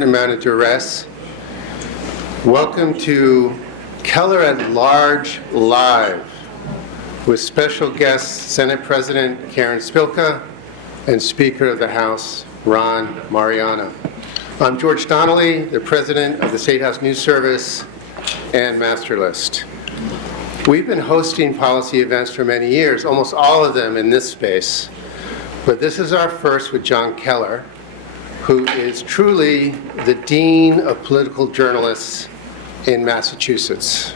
certain amount of duress. Welcome to Keller at Large Live with special guests Senate President Karen Spilka and Speaker of the House Ron Mariano. I'm George Donnelly, the President of the State House News Service and MASSterList. We've been hosting policy events for many years, almost all of them in this space, but this is our first with John Keller, who is truly the Dean of Political Journalists in Massachusetts.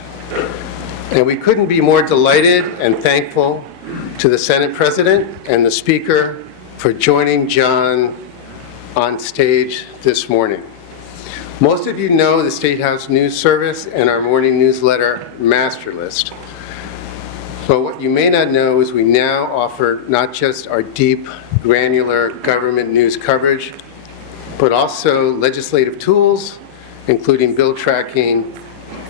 And we couldn't be more delighted and thankful to the Senate President and the Speaker for joining John on stage this morning. Most of you know the State House News Service and our morning newsletter, MASSterList. But what you may not know is we now offer not just our deep, granular government news coverage, but also legislative tools, including bill tracking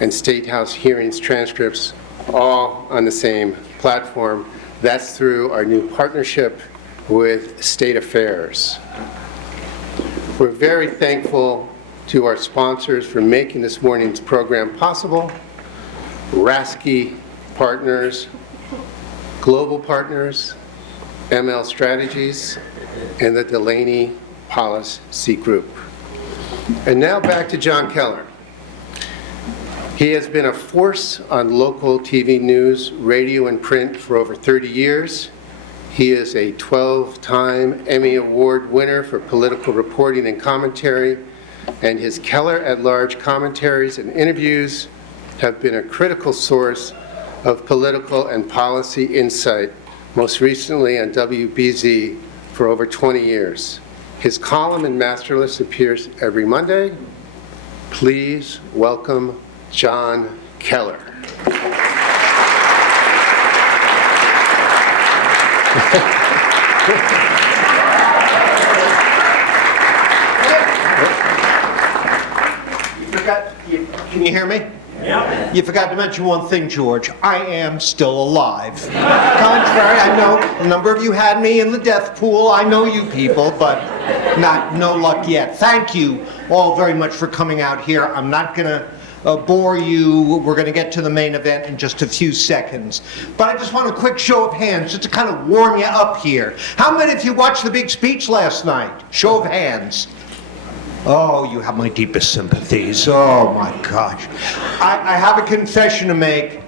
and State House hearings transcripts, all on the same platform. That's through our new partnership with State Affairs. We're very thankful to our sponsors for making this morning's program possible: Rasky Partners, Global Partners, ML Strategies, and the Delaney Policy Group. And now back to John Keller. He has been a force on local TV news, radio, and print for over 30 years. He is a 12-time Emmy Award winner for political reporting and commentary, and his Keller at Large commentaries and interviews have been a critical source of political and policy insight, most recently on WBZ for over 20 years. His column in MASSterList appears every Monday. Please welcome John Keller. Can you hear me? Yeah. You forgot to mention one thing, George. I am still alive. Contrary, I know a number of you had me in the death pool. I know you people, but no luck yet. Thank you all very much for coming out here. I'm not going to bore you. We're going to get to the main event in just a few seconds. But I just want a quick show of hands just to kind of warm you up here. How many of you watched the big speech last night? Show of hands. Oh, you have my deepest sympathies. Oh, my gosh. I have a confession to make.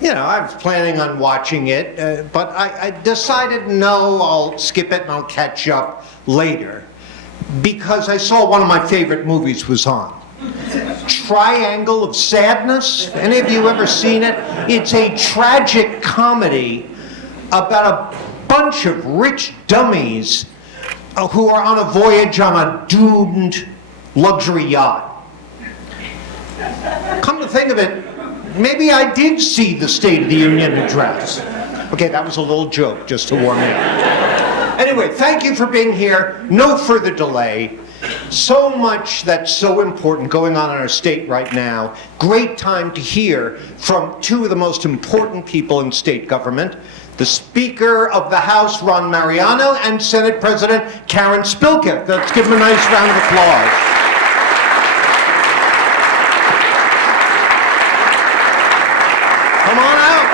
You know, I was planning on watching it, but I decided, no, I'll skip it and I'll catch up later, because I saw one of my favorite movies was on. Triangle of Sadness. Any of you ever seen it? It's a tragic comedy about a bunch of rich dummies who are on a voyage on a doomed luxury yacht. Come to think of it, maybe I did see the State of the Union address. Okay, that was a little joke just to warm you up. Anyway, thank you for being here. No further delay. So much that's so important going on in our state right now. Great time to hear from two of the most important people in state government, the Speaker of the House, Ron Mariano, and Senate President Karen Spilka. Let's give them a nice round of applause. Come on out.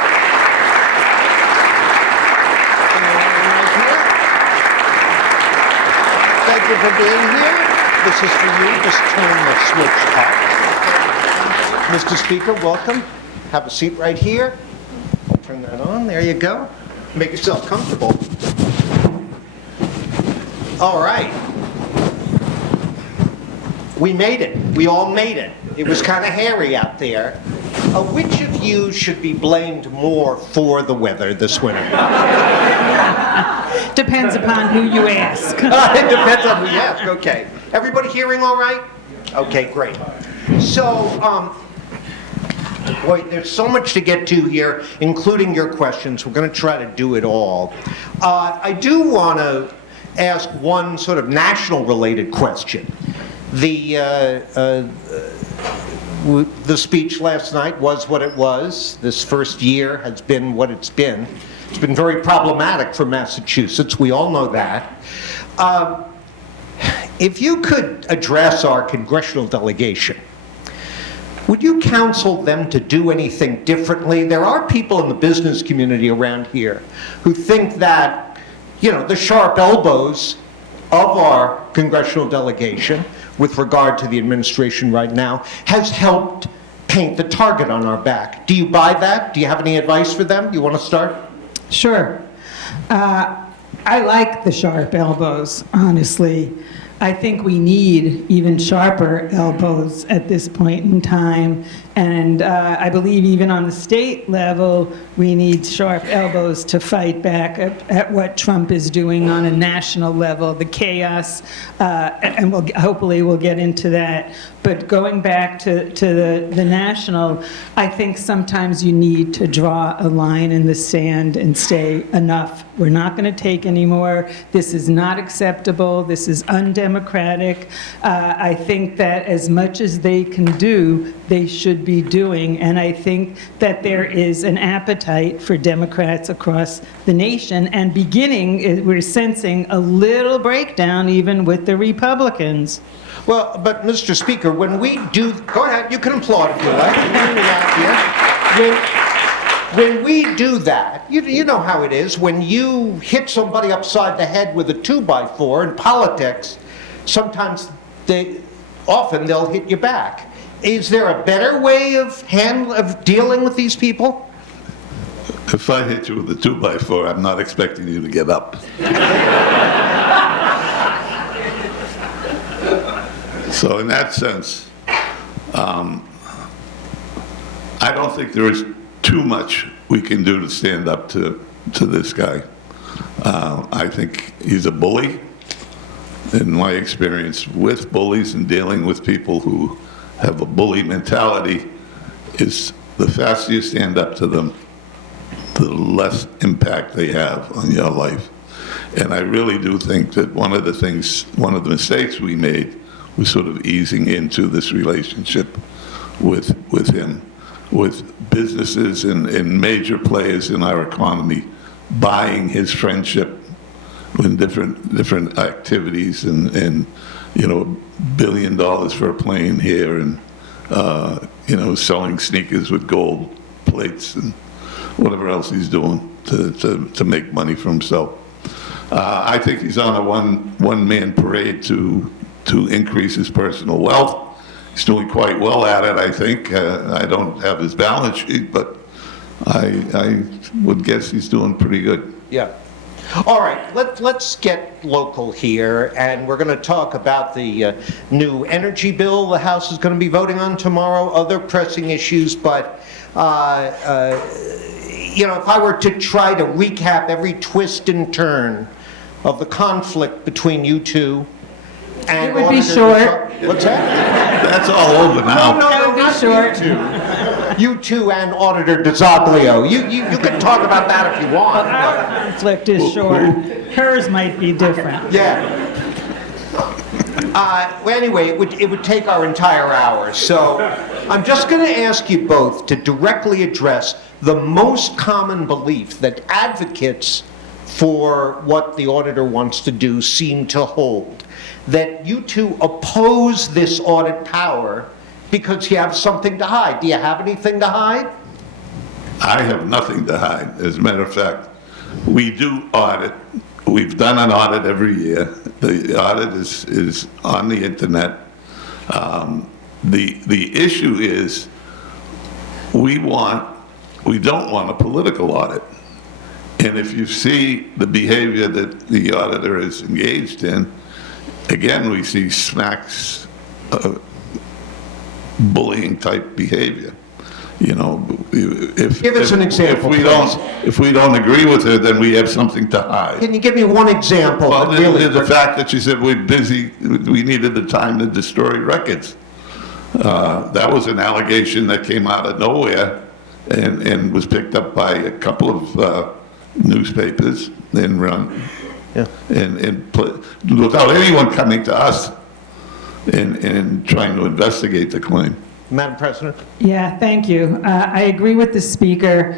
Thank you for being here. This is for you. Just turn the switch up. Mr. Speaker, welcome. Have a seat right here. Turn that on. There you go. Make yourself comfortable. All right. We made it. We all made it. It was kind of hairy out there. Which of you should be blamed more for the weather this winter? Depends upon who you ask. It depends on who you ask. Okay. Everybody hearing all right? Okay, great. So, boy, there's so much to get to here, including your questions. We're going to try to do it all. I do want to ask one sort of national-related question. The speech last night was what it was. This first year has been what it's been. It's been very problematic for Massachusetts. We all know that. if you could address our congressional delegation, would you counsel them to do anything differently? There are people in the business community around here who think that, the sharp elbows of our congressional delegation with regard to the administration right now has helped paint the target on our back. Do you buy that? Do you have any advice for them? You want to start? Sure. I like the sharp elbows, honestly. I think we need even sharper elbows at this point in time. And I believe even on the state level, we need sharp elbows to fight back at what Trump is doing on a national level, the chaos, and hopefully we'll get into that. But going back to the national, I think sometimes you need to draw a line in the sand and say, enough. We're not going to take anymore. This is not acceptable. This is undemocratic. I think that as much as they can do, they should be doing. And I think that there is an appetite for Democrats across the nation. And we're sensing a little breakdown even with the Republicans. Well, but Mr. Speaker, when we do, go ahead, you can applaud if you like. When we do that, you know how it is. When you hit somebody upside the head with a 2x4 in politics, sometimes often they'll hit you back. Is there a better way of dealing with these people? If I hit you with a 2x4, I'm not expecting you to get up. So in that sense, I don't think there is too much we can do to stand up to this guy. I think he's a bully. In my experience with bullies and dealing with people who have a bully mentality, is the faster you stand up to them, the less impact they have on your life. And I really do think that one of the mistakes we made was sort of easing into this relationship with him, with businesses and major players in our economy buying his friendship in different activities and $1 billion for a plane here and selling sneakers with gold plates and whatever else he's doing to make money for himself. I think he's on a one-man parade to increase his personal wealth. He's doing quite well at it, I think. I don't have his balance sheet, but I would guess he's doing pretty good. Yeah. All right, let's get local here, and we're going to talk about the new energy bill the House is going to be voting on tomorrow, other pressing issues, but if I were to try to recap every twist and turn of the conflict between you two and... It would be short. What's that? That's all over now. No, It would be not short. You two and Auditor DeZoglio. You can talk about that if you want. Our conflict is short. Hers might be different. Yeah. Well, anyway, it would take our entire hour. So I'm just going to ask you both to directly address the most common belief that advocates for what the auditor wants to do seem to hold. That you two oppose this audit power because you have something to hide. Do you have anything to hide? I have nothing to hide. As a matter of fact, we do audit. We've done an audit every year. The audit is on the internet. The issue is we don't want a political audit. And if you see the behavior that the auditor is engaged in, again, we see smacks of bullying type behavior. Give us an example, if we don't agree with her, then we have something to hide. Can you give me one example? Well, the fact that she said we're busy, we needed the time to destroy records. That was an allegation that came out of nowhere and was picked up by a couple of newspapers and run. Yeah. And without anyone coming to us and trying to investigate the claim. Madam President? Yeah, thank you. I agree with the speaker.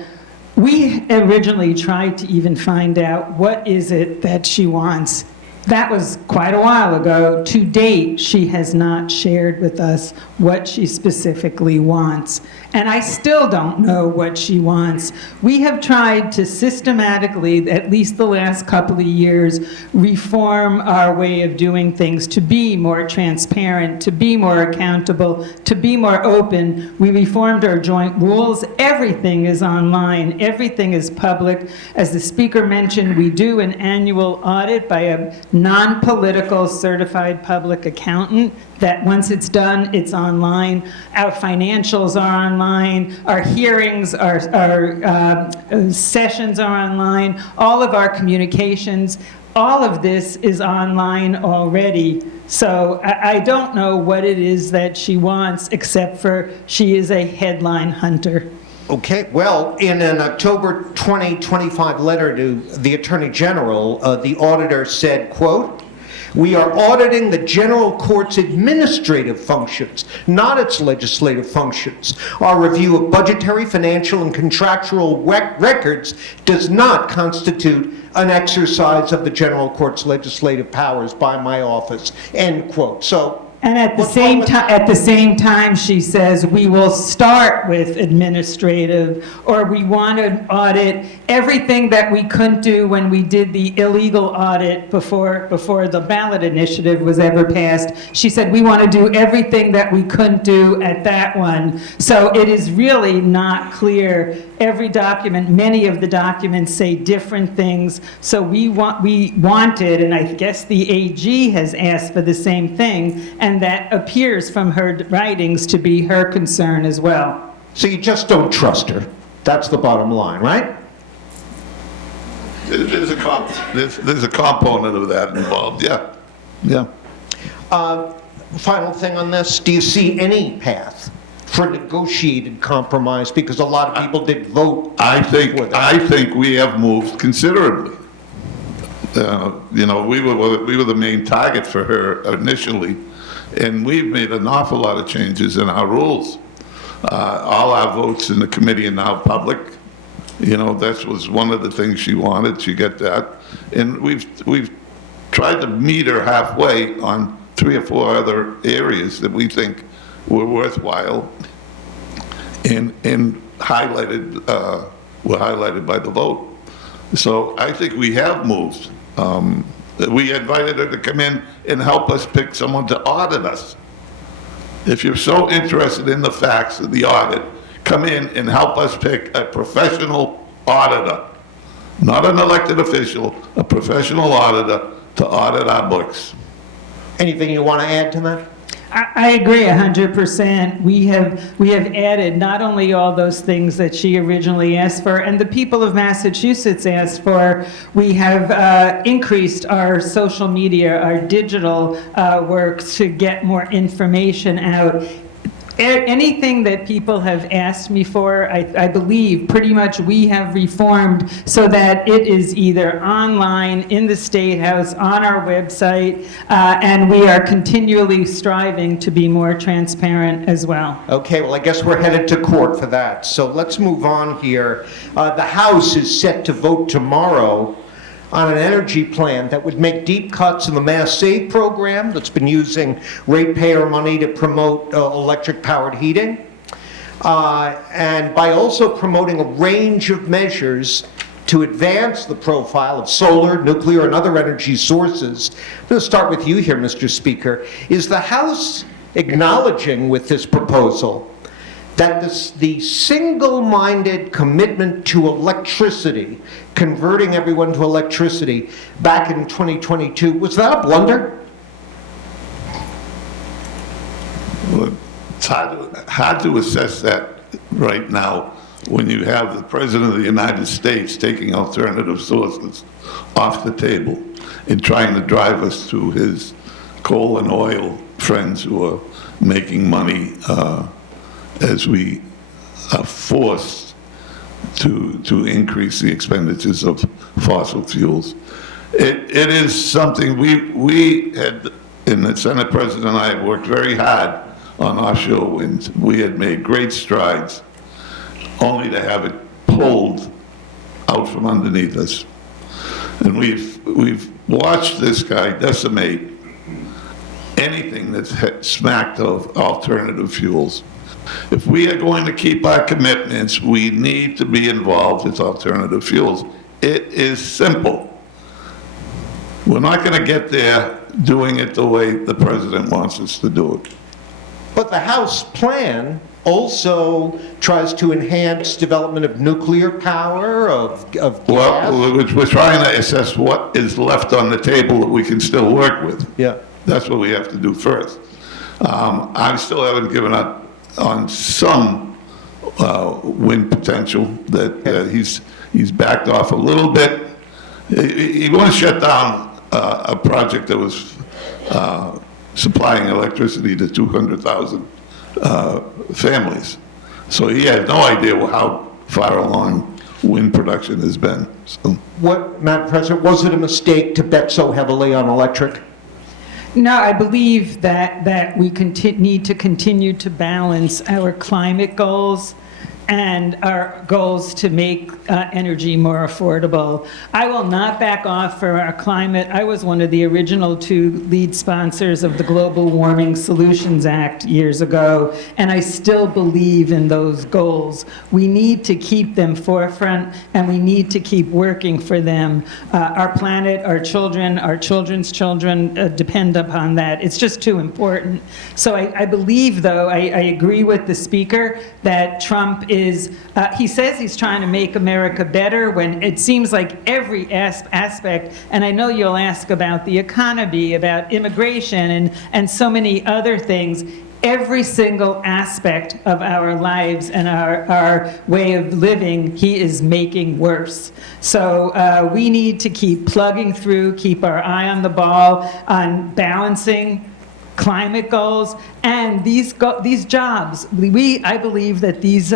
We originally tried to even find out what is it that she wants That was quite a while ago. To date, she has not shared with us what she specifically wants. And I still don't know what she wants. We have tried to systematically, at least the last couple of years, reform our way of doing things to be more transparent, to be more accountable, to be more open. We reformed our joint rules. Everything is online. Everything is public. As the speaker mentioned, we do an annual audit by a non-political certified public accountant that once it's done, it's online. Our financials are online. Our hearings, our sessions are online. All of our communications, all of this is online already. So I don't know what it is that she wants, except for she is a headline hunter. Okay, well, in an October 2025 letter to the Attorney General, the auditor said, quote, "We are auditing the general court's administrative functions, not its legislative functions. Our review of budgetary, financial, and contractual records does not constitute an exercise of the general court's legislative powers by my office," end quote. So, And at the same time, she says, we will start with administrative, or we want to audit everything that we couldn't do when we did the illegal audit before the ballot initiative was ever passed. She said, we want to do everything that we couldn't do at that one. So it is really not clear. Every document, many of the documents say different things. So we wanted, and I guess the AG has asked for the same thing, and that appears from her writings to be her concern as well. so you just don't trust her. That's the bottom line, right? There's a component of that involved, yeah, yeah. Final thing on this, do you see any path for negotiated compromise? Because a lot of people did vote. I think we have moved considerably. You know, we were the main target for her initially, and we've made an awful lot of changes in our rules. All our votes in the committee are now public. You know, that was one of the things she wanted. She got that, and we've tried to meet her halfway on 3 or 4 other areas that we think were worthwhile, and highlighted were highlighted by the vote. So I think we have moved. We invited her to come in and help us pick someone to audit us. If you're so interested in the facts of the audit, come in and help us pick a professional auditor, not an elected official, a professional auditor to audit our books. Anything you want to add to that? I agree 100%. We have added not only all those things that she originally asked for, and the people of Massachusetts asked for, we have increased our social media, our digital work to get more information out. Anything that people have asked me for, I believe pretty much we have reformed so that it is either online, in the State House, on our website, and we are continually striving to be more transparent as well. Okay, well, I guess we're headed to court for that. So let's move on here. The House is set to vote tomorrow on an energy plan that would make deep cuts in the Mass Save program that's been using ratepayer money to promote electric-powered heating, and by also promoting a range of measures to advance the profile of solar, nuclear, and other energy sources. I'm going to start with you here, Mr. Speaker. Is the House acknowledging with this proposal that the single-minded commitment to electricity, converting everyone to electricity back in 2022, was that a blunder? Well, it's hard to assess that right now when you have the President of the United States taking alternative sources off the table and trying to drive us to his coal and oil friends who are making money as we are forced to increase the expenditures of fossil fuels. It is something we had, and the Senate President and I have worked very hard on offshore wind. We had made great strides, only to have it pulled out from underneath us. And we've watch this guy decimate anything that's smacked of alternative fuels. If we are going to keep our commitments, we need to be involved with alternative fuels. It is simple. We're not going to get there doing it the way the president wants us to do it. But the House plan also tries to enhance development of nuclear power, of gas. Well, we're trying to assess what is left on the table that we can still work with. Yeah. That's what we have to do first. I still haven't given up on some wind potential that he's backed off a little bit. He wants to shut down a project that was supplying electricity to 200,000 families. So he has no idea how far along wind production has been. So. Madam President, was it a mistake to bet so heavily on electric? No, I believe that we need to continue to balance our climate goals and our goals to make energy more affordable. I will not back off for our climate. I was one of the original 2 lead sponsors of the Global Warming Solutions Act years ago, and I still believe in those goals. We need to keep them forefront, and we need to keep working for them. Our planet, our children, our children's children depend upon that. It's just too important. So I believe, though, I agree with the speaker that Trump he says he's trying to make America better when it seems like every aspect, and I know you'll ask about the economy, about immigration, and so many other things, every single aspect of our lives and our way of living, he is making worse. So we need to keep plugging through, keep our eye on the ball on balancing climate goals and these jobs. I believe that these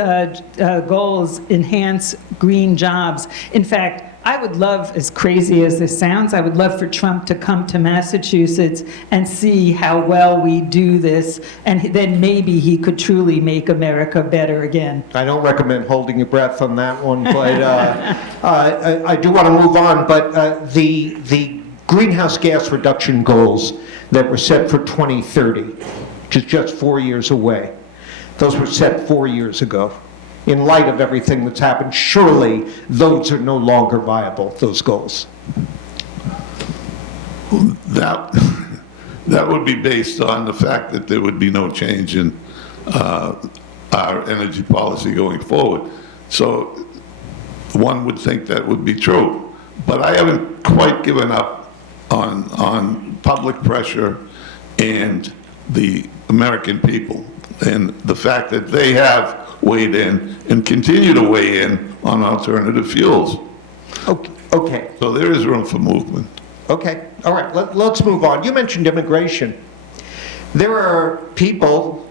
goals enhance green jobs. In fact, I would love, as crazy as this sounds, I would love for Trump to come to Massachusetts and see how well we do this, and then maybe he could truly make America better again. I don't recommend holding your breath on that one, but I do want to move on. But the greenhouse gas reduction goals that were set for 2030, which is just 4 years away. Those were set 4 years ago. In light of everything that's happened, surely those are no longer viable, those goals. That would be based on the fact that there would be no change in our energy policy going forward. So one would think that would be true. But I haven't quite given up on public pressure and the American people, and the fact that they have weighed in and continue to weigh in on alternative fuels. Okay. So there is room for movement. Okay. All right. Let's move on. You mentioned immigration. There are people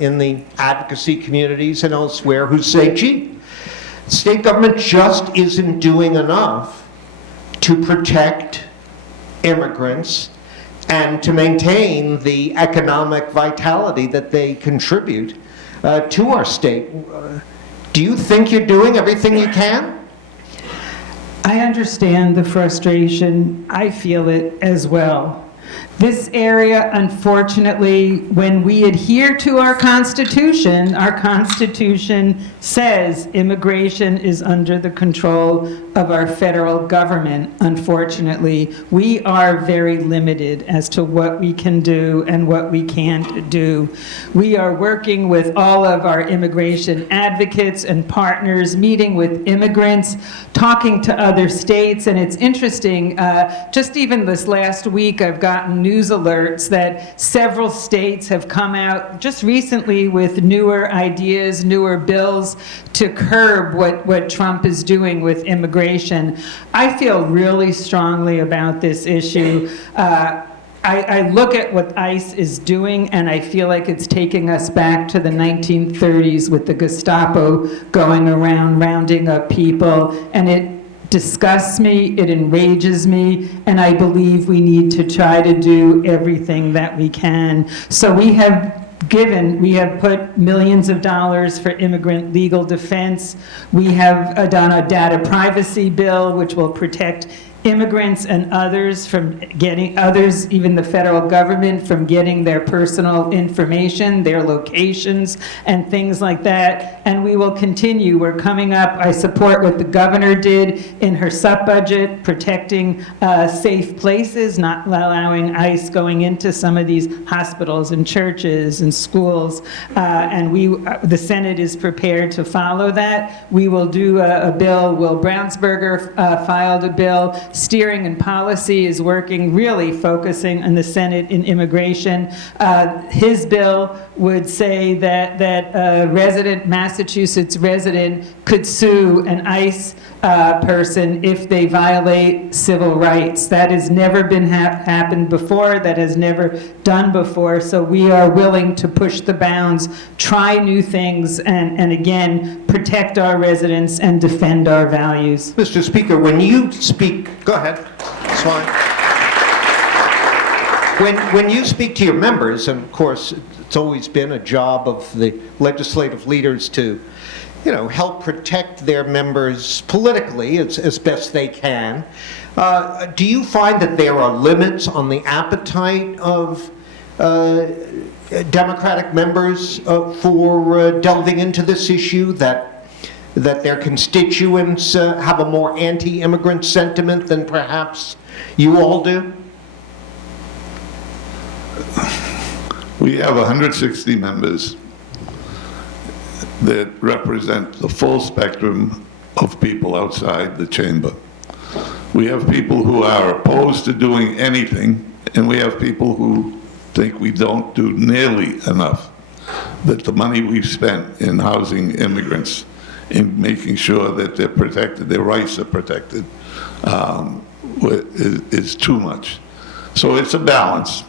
in the advocacy communities and elsewhere who say, gee, state government just isn't doing enough to protect immigrants and to maintain the economic vitality that they contribute to our state. Do you think you're doing everything you can? I understand the frustration. I feel it as well. This area, unfortunately, when we adhere to our Constitution says immigration is under the control of our federal government. Unfortunately, we are very limited as to what we can do and what we can't do. We are working with all of our immigration advocates and partners, meeting with immigrants, talking to other states, and it's interesting, just even this last week, I've gotten news alerts that several states have come out just recently with newer ideas, newer bills to curb what Trump is doing with immigration. I feel really strongly about this issue. I look at what ICE is doing, and I feel like it's taking us back to the 1930s with the Gestapo going around rounding up people, and it disgusts me, it enrages me, and I believe we need to try to do everything that we can. So we have put millions of dollars for immigrant legal defense. We have done a data privacy bill which will protect immigrants and others from getting, others, even the federal government, from getting their personal information, their locations, and things like that. And we will continue. We're coming up, I support what the governor did in her sub-budget, protecting safe places, not allowing ICE going into some of these hospitals and churches and schools. And the Senate is prepared to follow that. We will do a bill. Will Brownsberger filed a bill. Steering and Policy is working, really focusing on the Senate in immigration. His bill would say that a resident, Massachusetts resident, could sue an ICE person if they violate civil rights. That has never been happened before. That has never done before. So we are willing to push the bounds, try new things, and again, protect our residents and defend our values. Mr. Speaker, when you speak, go ahead, it's fine. When you speak to your members, and of course, it's always been a job of the legislative leaders to, help protect their members politically as best they can. Do you find that there are limits on the appetite of Democratic members for delving into this issue, that their constituents have a more anti-immigrant sentiment than perhaps you all do? We have 160 members that represent the full spectrum of people outside the chamber. We have people who are opposed to doing anything, and we have people who think we don't do nearly enough, that the money we've spent in housing immigrants, in making sure that they're protected, their rights are protected, is too much. So it's a balance.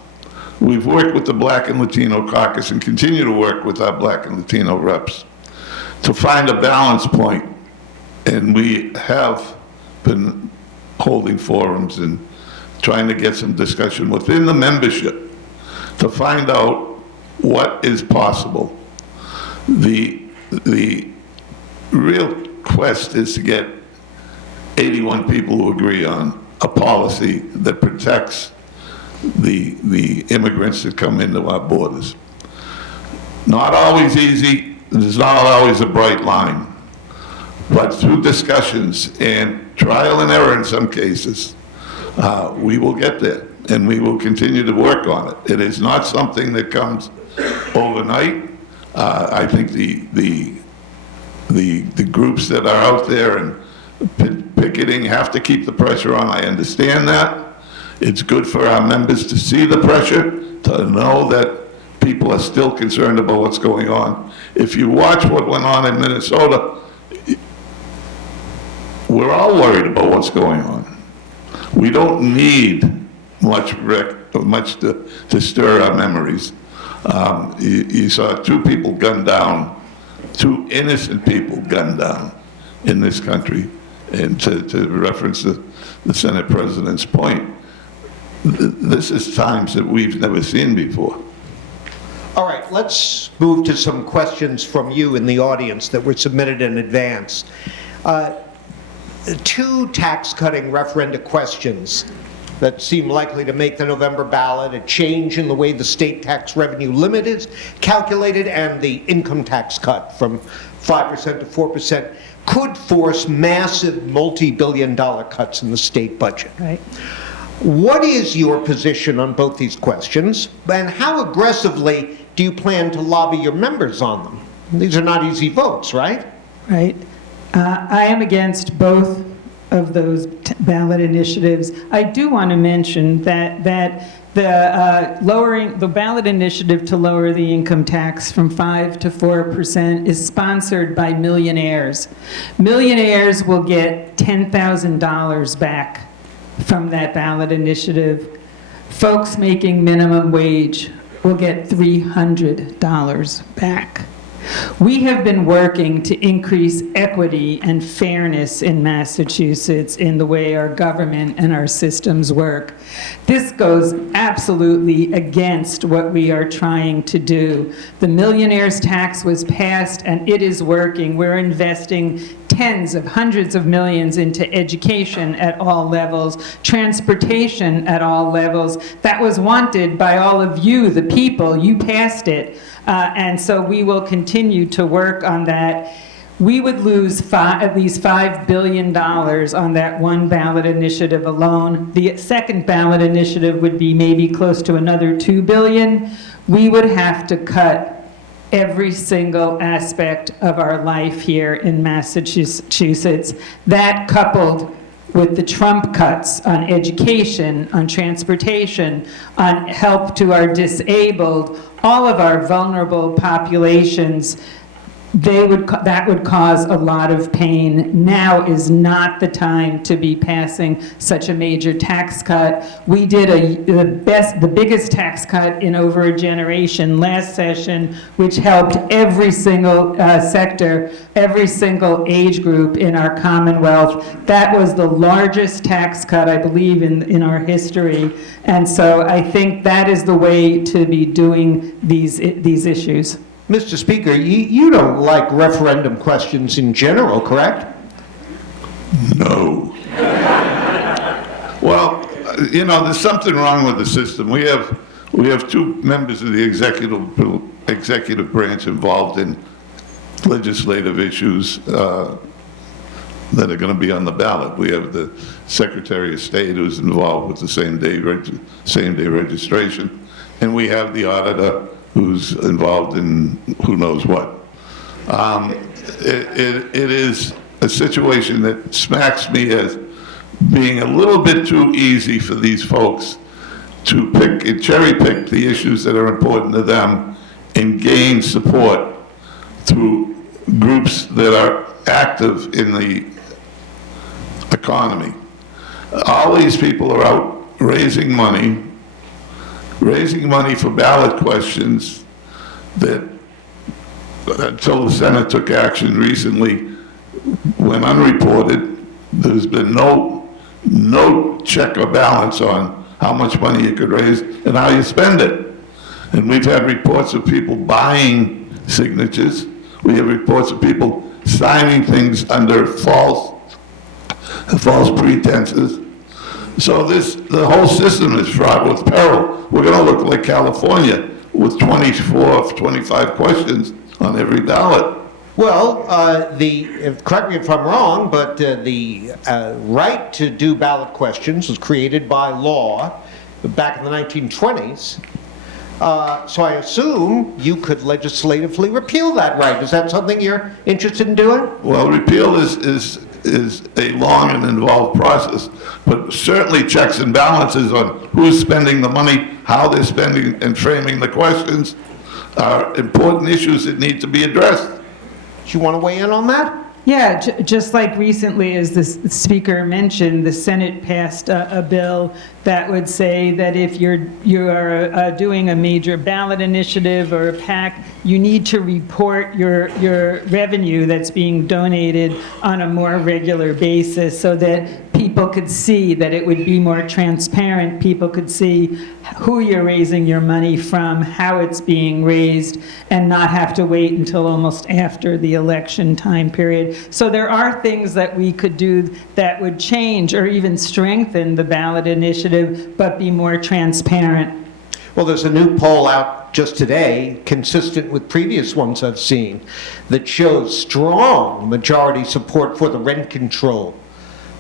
We've worked with the Black and Latino caucus and continue to work with our Black and Latino reps to find a balance point. And we have been holding forums and trying to get some discussion within the membership to find out what is possible. The real quest is to get 81 people who agree on a policy that protects the immigrants that come into our borders. Not always easy, there's not always a bright line, but through discussions and trial and error in some cases, we will get there, and we will continue to work on it. It is not something that comes overnight. I think the groups that are out there and picketing have to keep the pressure on. I understand that. It's good for our members to see the pressure, to know that people are still concerned about what's going on. If you watch what went on in Minnesota, we're all worried about what's going on. We don't need much to stir our memories. You saw two people gunned down, two innocent people gunned down in this country. And to reference the Senate President's point, this is times that we've never seen before. All right, let's move to some questions from you in the audience that were submitted in advance. Two tax-cutting referenda questions that seem likely to make the November ballot: a change in the way the state tax revenue limit is calculated, and the income tax cut from 5% to 4%, could force massive multi-billion-dollar cuts in the state budget. Right. What is your position on both these questions, and how aggressively do you plan to lobby your members on them? These are not easy votes, right? Right. I am against both of those ballot initiatives. I do want to mention that the ballot initiative to lower the income tax from 5% to 4% is sponsored by millionaires. Millionaires will get $10,000 back from that ballot initiative. Folks making minimum wage will get $300 back. We have been working to increase equity and fairness in Massachusetts in the way our government and our systems work. This goes absolutely against what we are trying to do. The millionaire's tax was passed and it is working. We're investing tens of hundreds of millions into education at all levels, transportation at all levels. That was wanted by all of you, the people. You passed it. And so we will continue to work on that. We would lose at least $5 billion on that one ballot initiative alone. The second ballot initiative would be maybe close to another $2 billion. We would have to cut every single aspect of our life here in Massachusetts. That, coupled with the Trump cuts on education, on transportation, on help to our disabled, all of our vulnerable populations, that would cause a lot of pain. Now is not the time to be passing such a major tax cut. We did the biggest tax cut in over a generation last session, which helped every single sector, every single age group in our Commonwealth. That was the largest tax cut, I believe, in our history. And so I think that is the way to be doing these issues. Mr. Speaker, you don't like referendum questions in general, correct? No. Well, there's something wrong with the system. We have two members of the executive branch involved in legislative issues that are going to be on the ballot. We have the Secretary of State who's involved with the same-day registration, and we have the auditor who's involved in who knows what. It is a situation that smacks me as being a little bit too easy for these folks to pick and cherry pick the issues that are important to them and gain support through groups that are active in the economy. All these people are out raising money for ballot questions that, until the Senate took action recently, went unreported. There's been no check or balance on how much money you could raise and how you spend it. And we've had reports of people buying signatures. We have reports of people signing things under false pretenses. So the whole system is fraught with peril. We're going to look like California with 24, 25 questions on every ballot. Well, correct me if I'm wrong, but the right to do ballot questions was created by law back in the 1920s. So I assume you could legislatively repeal that right. Is that something you're interested in doing? Well, repeal is a long and involved process, but certainly checks and balances on who's spending the money, how they're spending and framing the questions are important issues that need to be addressed. Do you want to weigh in on that? Yeah, just like recently, as the speaker mentioned, the Senate passed a bill that would say that if you are doing a major ballot initiative or a PAC, you need to report your revenue that's being donated on a more regular basis so that people could see, that it would be more transparent. People could see who you're raising your money from, how it's being raised, and not have to wait until almost after the election time period. So there are things that we could do that would change or even strengthen the ballot initiative, but be more transparent. Well, there's a new poll out just today, consistent with previous ones I've seen, that shows strong majority support for the rent control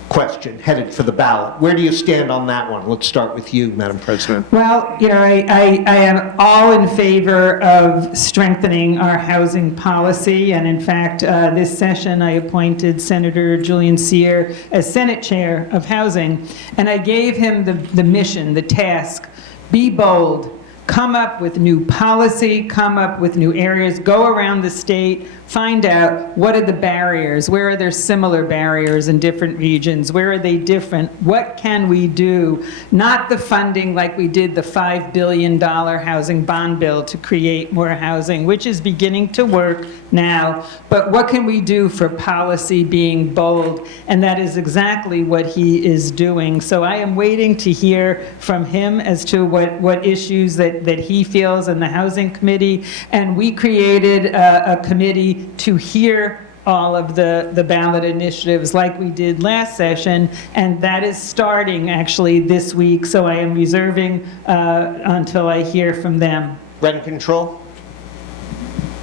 question headed for the ballot. Where do you stand on that one? Let's start with you, Madam President. Well, I am all in favor of strengthening our housing policy, and in fact, this session I appointed Senator Julian Cyr as Senate Chair of Housing, and I gave him the mission, the task: be bold, come up with new policy, come up with new areas, go around the state, find out what are the barriers, where are there similar barriers in different regions, where are they different, what can we do? Not the funding like we did the $5 billion housing bond bill to create more housing, which is beginning to work now, but what can we do for policy being bold? And that is exactly what he is doing. So I am waiting to hear from him as to what issues that he feels in the Housing Committee, and we created a committee to hear all of the ballot initiatives like we did last session, and that is starting actually this week, so I am reserving until I hear from them. Rent control?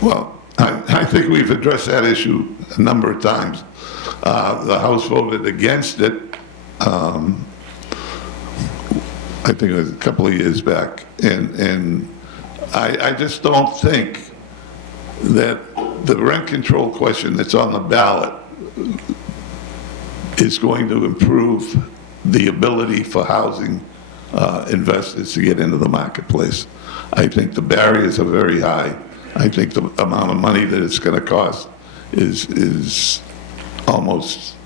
Well, I think we've addressed that issue a number of times. The House voted against it, I think it was a couple of years back, and I just don't think that the rent control question that's on the ballot is going to improve the ability for housing investors to get into the marketplace. I think the barriers are very high. I think the amount of money that it's going to cost is almost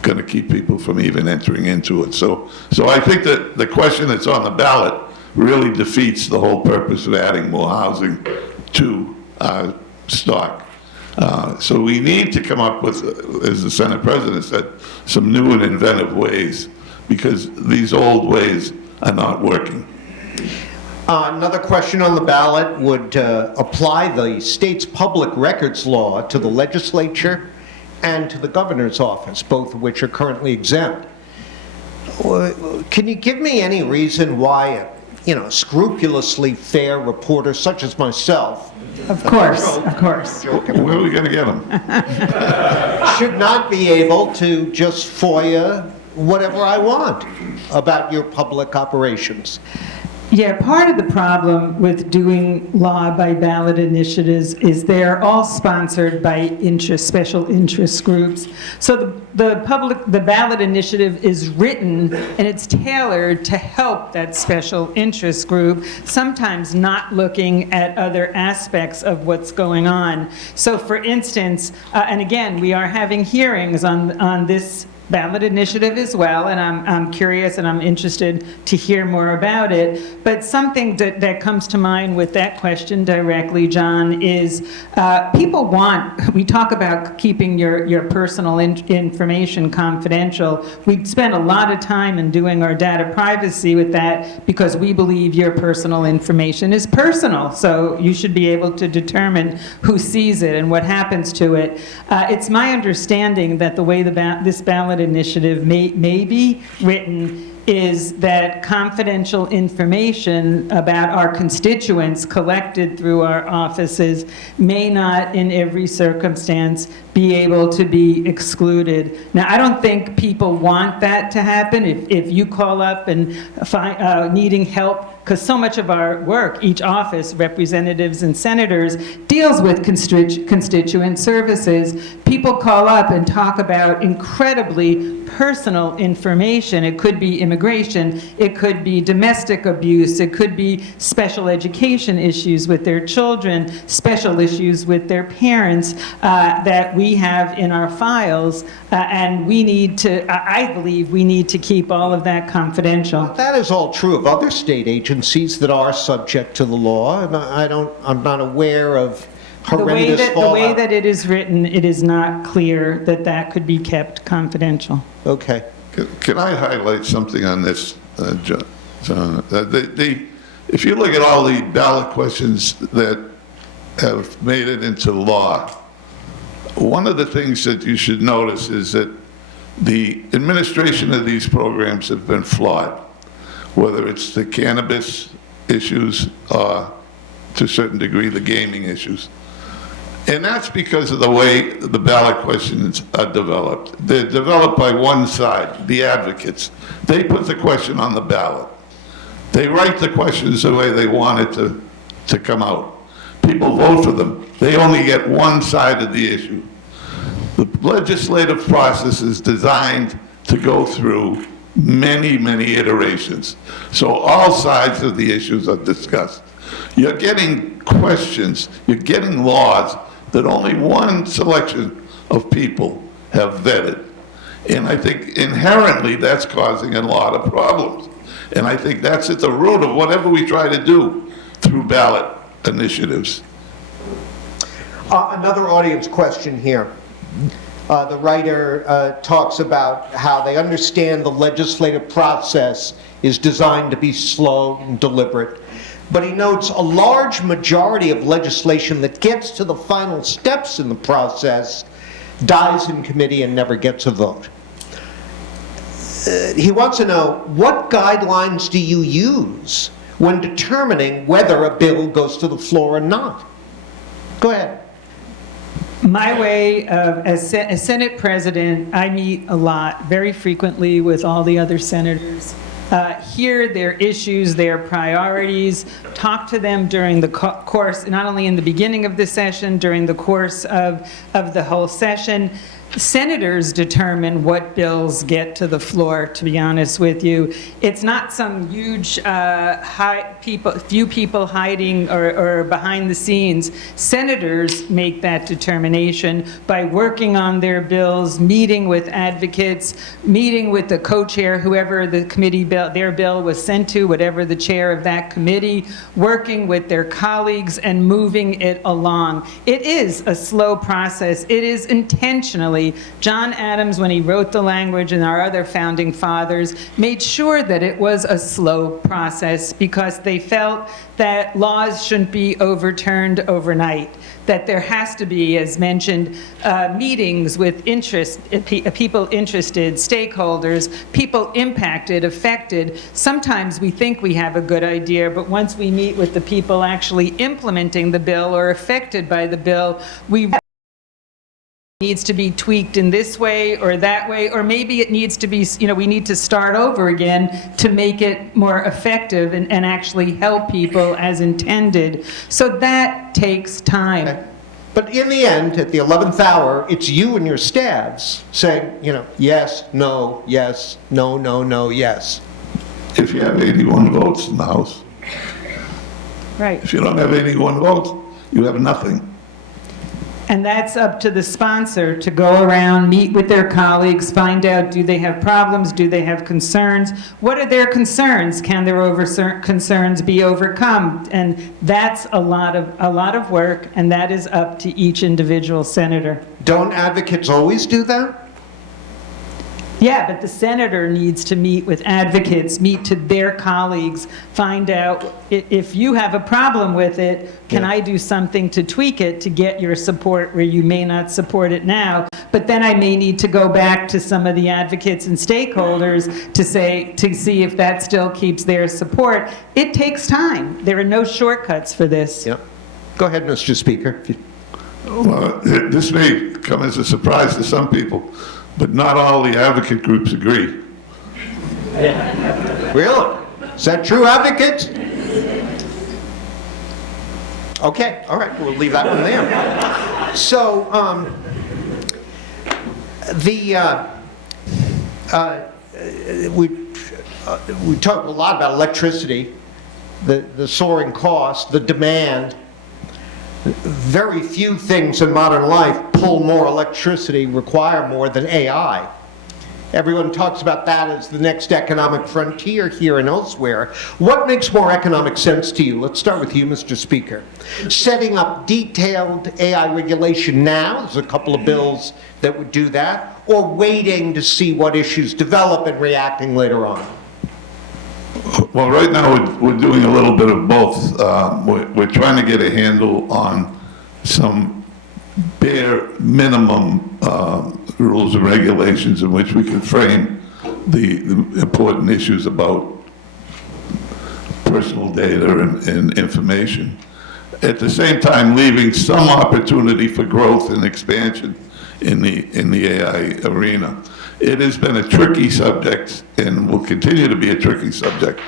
going to keep people from even entering into it. So I think that the question that's on the ballot really defeats the whole purpose of adding more housing to our stock. So we need to come up with, as the Senate President said, some new and inventive ways, because these old ways are not working. Another question on the ballot would apply the state's public records law to the legislature and to the governor's office, both of which are currently exempt. Can you give me any reason why a scrupulously fair reporter such as myself Of course, of course. Where are we going to get them? should not be able to just FOIA whatever I want about your public operations? Yeah, part of the problem with doing law by ballot initiatives is they're all sponsored by special interest groups. So the ballot initiative is written and it's tailored to help that special interest group, sometimes not looking at other aspects of what's going on. So for instance, and again, we are having hearings on this ballot initiative as well, and I'm curious and I'm interested to hear more about it. But something that comes to mind with that question directly, John, is people we talk about keeping your personal information confidential. We spend a lot of time in doing our data privacy with that because we believe your personal information is personal. So you should be able to determine who sees it and what happens to it. It's my understanding that the way this ballot initiative may be written is that confidential information about our constituents collected through our offices may not in every circumstance be able to be excluded. Now, I don't think people want that to happen. If you call up and needing help, because so much of our work, each office, representatives and senators, deals with constituent services. People call up and talk about incredibly personal information. It could be immigration, it could be domestic abuse, it could be special education issues with their children, special issues with their parents that we have in our files, and we need to, I believe we need to keep all of that confidential. That is all true of other state agencies that are subject to the law, and I'm not aware of horrendous The way that it is written, it is not clear that could be kept confidential. Okay. Can I highlight something on this, John? If you look at all the ballot questions that have made it into law, one of the things that you should notice is that the administration of these programs have been flawed, whether it's the cannabis issues or, to a certain degree, the gaming issues. And that's because of the way the ballot questions are developed. They're developed by one side, the advocates. They put the question on the ballot. They write the questions the way they want it to come out. People vote for them. They only get one side of the issue. The legislative process is designed to go through many, many iterations. So all sides of the issues are discussed. You're getting questions, you're getting laws that only one selection of people have vetted. And I think inherently that's causing a lot of problems. And I think that's at the root of whatever we try to do through ballot initiatives. Another audience question here. The writer talks about how they understand the legislative process is designed to be slow and deliberate. But he notes a large majority of legislation that gets to the final steps in the process dies in committee and never gets a vote. He wants to know, what guidelines do you use when determining whether a bill goes to the floor or not? Go ahead. My way of, as Senate President, I meet a lot, very frequently with all the other senators. Hear their issues, their priorities, talk to them during the course, not only in the beginning of the session, during the course of the whole session. Senators determine what bills get to the floor, to be honest with you. It's not some huge few people hiding or behind the scenes. Senators make that determination by working on their bills, meeting with advocates, meeting with the co-chair, whoever the committee their bill was sent to, whatever the chair of that committee, working with their colleagues and moving it along. It is a slow process. It is intentionally. John Adams, when he wrote the language, and our other founding fathers, made sure that it was a slow process because they felt that laws shouldn't be overturned overnight, that there has to be, as mentioned, meetings with people interested, stakeholders, people impacted, affected. Sometimes we think we have a good idea, but once we meet with the people actually implementing the bill or affected by the bill, we needs to be tweaked in this way or that way, or maybe it needs to be, we need to start over again to make it more effective and actually help people as intended. So that takes time. Okay. But in the end, at the 11th hour, it's you and your staffs saying, yes, no, no, yes. If you have 81 votes in the House. Right. If you don't have 81 votes, you have nothing. And that's up to the sponsor to go around, meet with their colleagues, find out, do they have problems, do they have concerns, what are their concerns, can their concerns be overcome? And that's a lot of work, and that is up to each individual senator. Don't advocates always do that? Yeah, but the senator needs to meet with advocates, meet to their colleagues, find out if you have a problem with it, can I do something to tweak it to get your support where you may not support it now? But then I may need to go back to some of the advocates and stakeholders to see if that still keeps their support. It takes time. There are no shortcuts for this. Yeah. Go ahead, Mr. Speaker. Well, this may come as a surprise to some people, but not all the advocate groups agree. Really? Is that true, advocates? Okay, all right, we'll leave that one there. So, we talked a lot about electricity, the soaring cost, the demand. Very few things in modern life pull more electricity, require more than AI. Everyone talks about that as the next economic frontier here and elsewhere. What makes more economic sense to you? Let's start with you, Mr. Speaker. Setting up detailed AI regulation now, there's a couple of bills that would do that, or waiting to see what issues develop and reacting later on? Well, right now we're doing a little bit of both. We're trying to get a handle on some bare minimum rules and regulations in which we can frame the important issues about personal data and information. At the same time, leaving some opportunity for growth and expansion in the AI arena. It has been a tricky subject and will continue to be a tricky subject,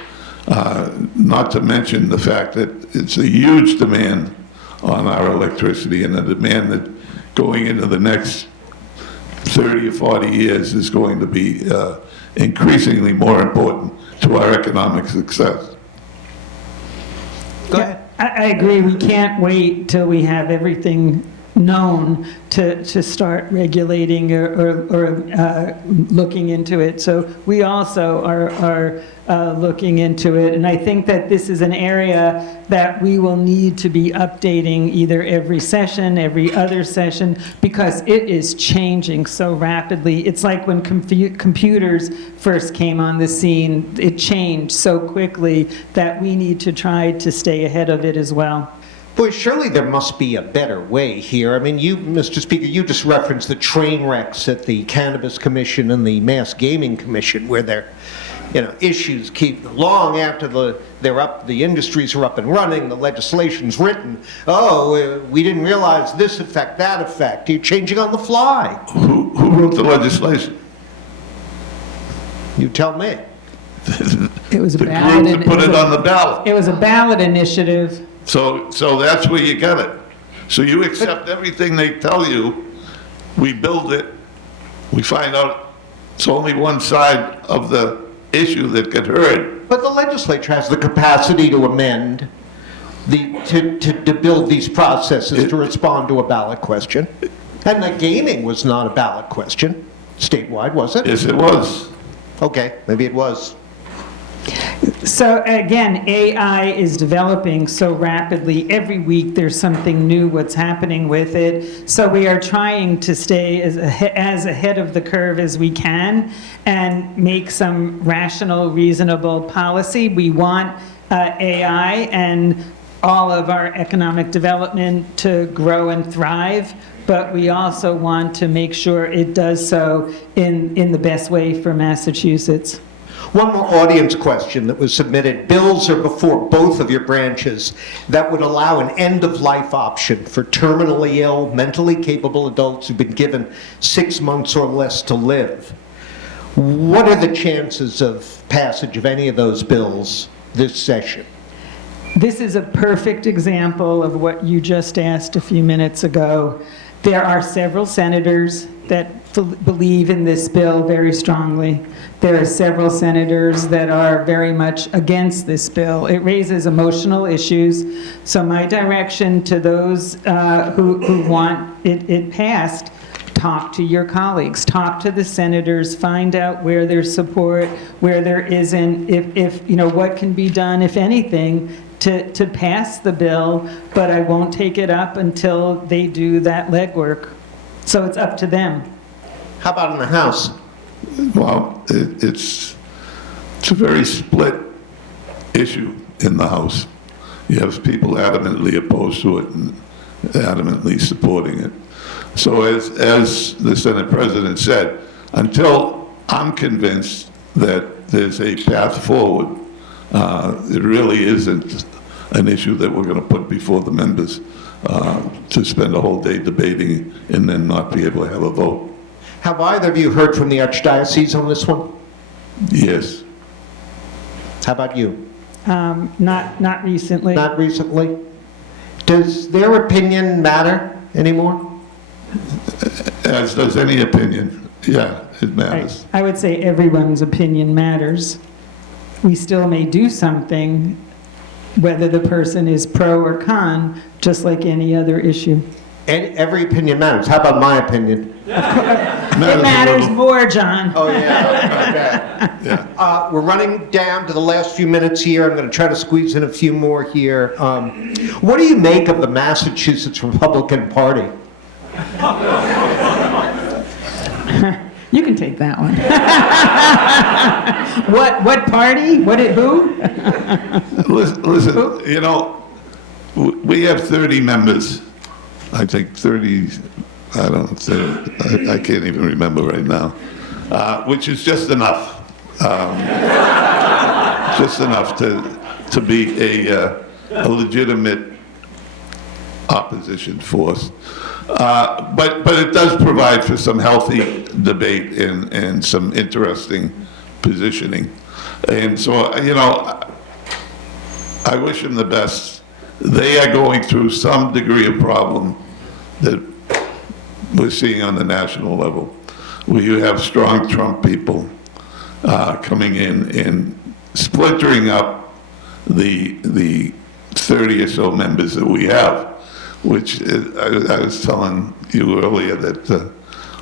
not to mention the fact that it's a huge demand on our electricity and a demand that going into the next 30 or 40 years is going to be increasingly more important to our economic success. Go ahead. I agree. We can't wait till we have everything known to start regulating or looking into it. So we also are looking into it. And I think that this is an area that we will need to be updating either every session, every other session, because it is changing so rapidly. It's like when computers first came on the scene, it changed so quickly that we need to try to stay ahead of it as well. Boy, surely there must be a better way here. I mean, you, Mr. Speaker, you just referenced the train wrecks at the Cannabis Commission and the Mass Gaming Commission, where their, issues keep long after the industries are up and running, the legislation's written. Oh, we didn't realize this effect, that effect. You're changing on the fly. Who wrote the legislation? You tell me. It was a The ballot. group that put it on the ballot. It was a ballot initiative. So that's where you get it. So you accept everything they tell you, we build it, we find out it's only one side of the issue that get heard. But the legislature has the capacity to amend, to build these processes to respond to a ballot question. And the gaming was not a ballot question, statewide, was it? Yes, it was. Okay, maybe it was. So again, AI is developing so rapidly. Every week there's something new what's happening with it. So we are trying to stay as ahead of the curve as we can and make some rational, reasonable policy. We want AI and all of our economic development to grow and thrive, but we also want to make sure it does so in the best way for Massachusetts. One more audience question that was submitted. Bills are before both of your branches that would allow an end-of-life option for terminally ill, mentally capable adults who've been given 6 months or less to live. What are the chances of passage of any of those bills this session? This is a perfect example of what you just asked a few minutes ago. There are several senators that believe in this bill very strongly. There are several senators that are very much against this bill. It raises emotional issues. So my direction to those who want it passed, talk to your colleagues, talk to the senators, find out where there's support, where there isn't, if what can be done, if anything, to pass the bill, but I won't take it up until they do that legwork. So it's up to them. How about in the House? Well, it's a very split issue in the House. You have people adamantly opposed to it and adamantly supporting it. So as the Senate President said, until I'm convinced that there's a path forward, it really isn't an issue that we're going to put before the members to spend a whole day debating and then not be able to have a vote. Have either of you heard from the Archdiocese on this one? Yes. How about you? Not recently. Not recently? Does their opinion matter anymore? As does any opinion. Yeah, it matters. I would say everyone's opinion matters. We still may do something, whether the person is pro or con, just like any other issue. And every opinion matters. How about my opinion? It matters more, John. Oh, yeah. Okay. Yeah. We're running down to the last few minutes here. I'm going to try to squeeze in a few more here. What do you make of the Massachusetts Republican Party? You can take that one. What party? Who? Listen, we have 30 members. I think 30, I don't know, I can't even remember right now, which is just enough. Just enough to be a legitimate opposition force. But it does provide for some healthy debate and some interesting positioning. And so, I wish them the best. They are going through some degree of problem that we're seeing on the national level, where you have strong Trump people coming in and splintering up the 30 or so members that we have, which I was telling you earlier that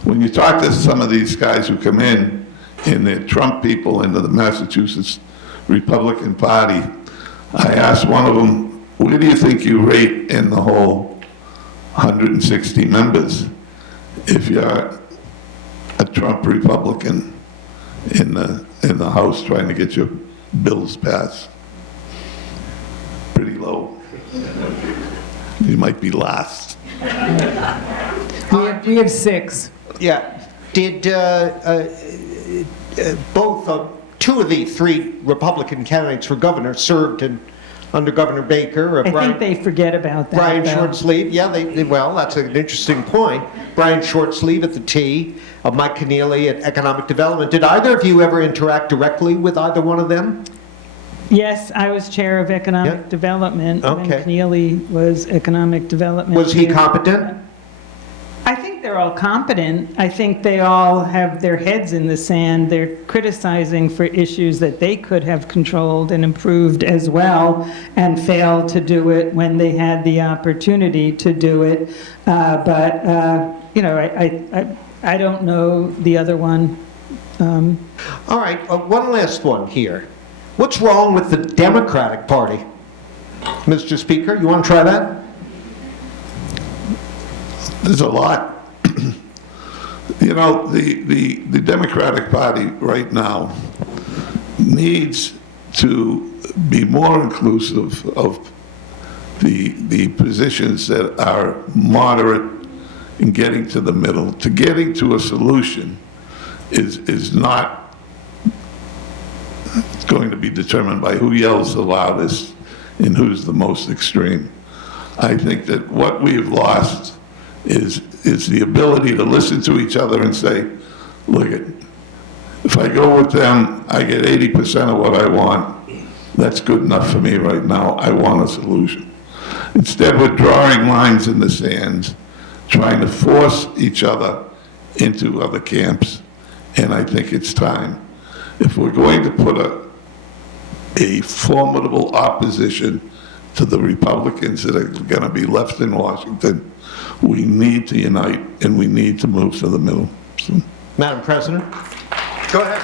when you talk to some of these guys who come in and they're Trump people into the Massachusetts Republican Party, I asked one of them, where do you think you rate in the whole 160 members if you're a Trump Republican in the House trying to get your bills passed? Pretty low. might be last. We have 6. Yeah. Did two of the 3 Republican candidates for governor served under Governor Baker? I think they forget about that. Brian though. Shortsleeve, yeah, well, that's an interesting point. Brian Shortsleeve at the T, Mike Keneally at Economic Development. Did either of you ever interact directly with either one of them? Yes, I was chair of economic Yeah. development. Okay. And Keneally was economic development. Was he chair. competent? I think they're all competent. I think they all have their heads in the sand. They're criticizing for issues that they could have controlled and improved as well, and failed to do it when they had the opportunity to do it. But I don't know the other one. All right, one last one here. What's wrong with the Democratic Party? Mr. Speaker, you want to try that? There's a lot. You know, the Democratic Party right now needs to be more inclusive of the positions that are moderate in getting to the middle. To getting to a solution is not going to be determined by who yells the loudest and who's the most extreme. I think that what we've lost is the ability to listen to each other and say, look, if I go with them, I get 80% of what I want. That's good enough for me right now. I want a solution. Instead, we're drawing lines in the sand, trying to force each other into other camps, and I think it's time. If we're going to put a formidable opposition to the Republicans that are going to be left in Washington, we need to unite and we need to move to the middle. So. Madam President? Go ahead.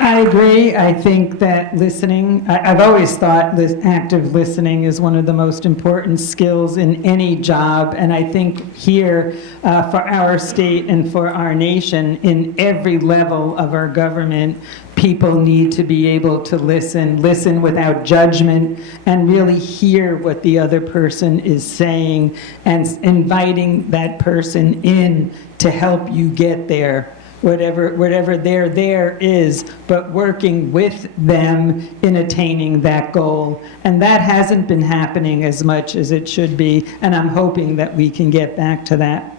I agree. I think that listening, I've always thought that active listening is one of the most important skills in any job. And I think here, for our state and for our nation, in every level of our government, people need to be able to listen without judgment, and really hear what the other person is saying, and inviting that person in to help you get there. Whatever their there is, but working with them in attaining that goal. And that hasn't been happening as much as it should be, and I'm hoping that we can get back to that.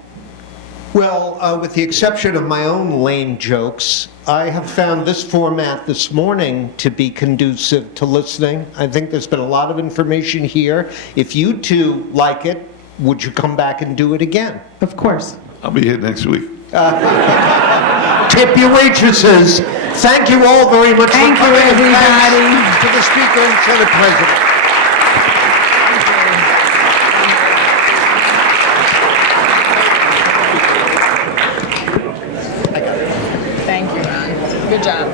Well, with the exception of my own lame jokes, I have found this format this morning to be conducive to listening. I think there's been a lot of information here. If you two like it, would you come back and do it again? Of course. I'll be here next week. Tip your waitresses. Thank you all very much for coming. Thank you, everybody. Thanks to the Speaker and Senate President. Thank you, Ron. Good job.